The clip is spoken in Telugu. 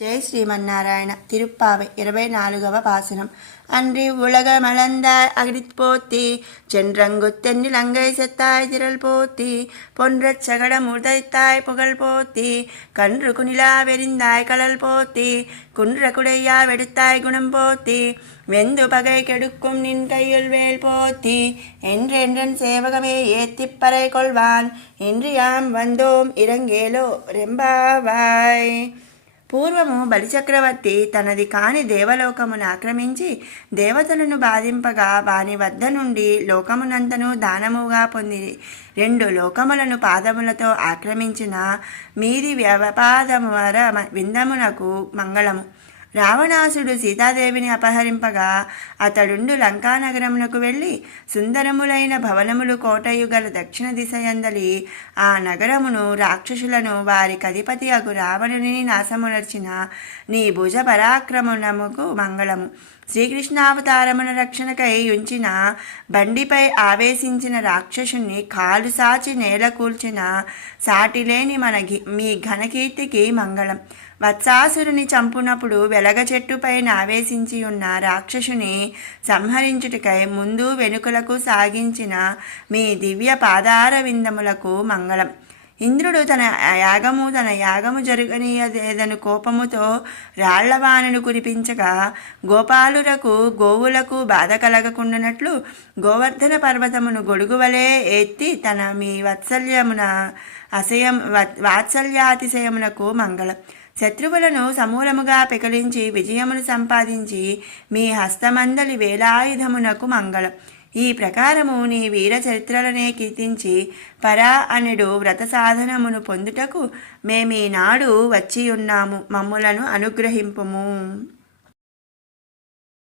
జై శ్రీమన్నారాయణ. తిరుప్పావై 24వ పాసురం. அன்றி உலகமளந்தாய் அகிடிப்போத்தி சென்றங்கு தென்னிலங்கை செத்தாய் திரள் போத்தி பொன்றச் சகடம் உதைத்தாய் புகழ் போத்தி கன்று குனிலா வெறிந்தாய் கடல் போத்தி குன்ற குடையா வெடுத்தாய் குணம் போத்தி வெந்து பகை கெடுக்கும் நின் கையில் வேல் போத்தி என்றென்றன் சேவகமே ஏத்திப்பறை கொள்வான் இன்று யாம் வந்தோம் இறங்கேலோ రెంబావాయ్. పూర్వము బలిచక్రవర్తి తనది కాని దేవలోకమును ఆక్రమించి దేవతలను బాధింపగా వాని వద్ద నుండి లోకమునంతను దానముగా పొంది 2 లోకములను పాదములతో ఆక్రమించిన మీది వ్యవపాదమువర విందమునకు మంగళము. రావణాసుడు సీతాదేవిని అపహరింపగా అతడుండు లంకానగరమునకు వెళ్ళి సుందరములైన భవనములు కోటయు గల దక్షిణ దిశయందలి ఆ నగరమును రాక్షసులను వారి కధిపతి అగు రావణుని నాశమునర్చిన నీ భుజ పరాక్రమణముకు మంగళము. శ్రీకృష్ణావతారమున రక్షణకై ఉంచిన బండిపై ఆవేశించిన రాక్షసుని కాలు సాచి నేల కూల్చిన సాటిలేని మీ ఘనకీర్తికి మంగళం. వత్సాసురుని చంపునప్పుడు వెలగ చెట్టుపైన ఆవేశించి ఉన్న రాక్షసుని సంహరించుటకై ముందు వెనుకలకు సాగించిన మీ దివ్య పాదార విందములకు మంగళం. ఇంద్రుడు తన యాగము జరగనీయదేదను కోపముతో రాళ్లవానను కురిపించగా గోపాలురకు గోవులకు బాధ కలగకుండానట్లు గోవర్ధన పర్వతమును గొడుగువలే ఎత్తి తన మీ వాత్సల్యాతిశయమునకు మంగళం. శత్రువులను సమూలముగా పెకలించి విజయమును సంపాదించి మీ హస్తమందలి వేలాయుధమునకు మంగళం. ఈ ప్రకారము నీ వీర చరిత్రలనే కీర్తించి పరా అనెడు వ్రత సాధనమును పొందుటకు మేమీనాడు వచ్చియున్నాము. మమ్ములను అనుగ్రహింపుము.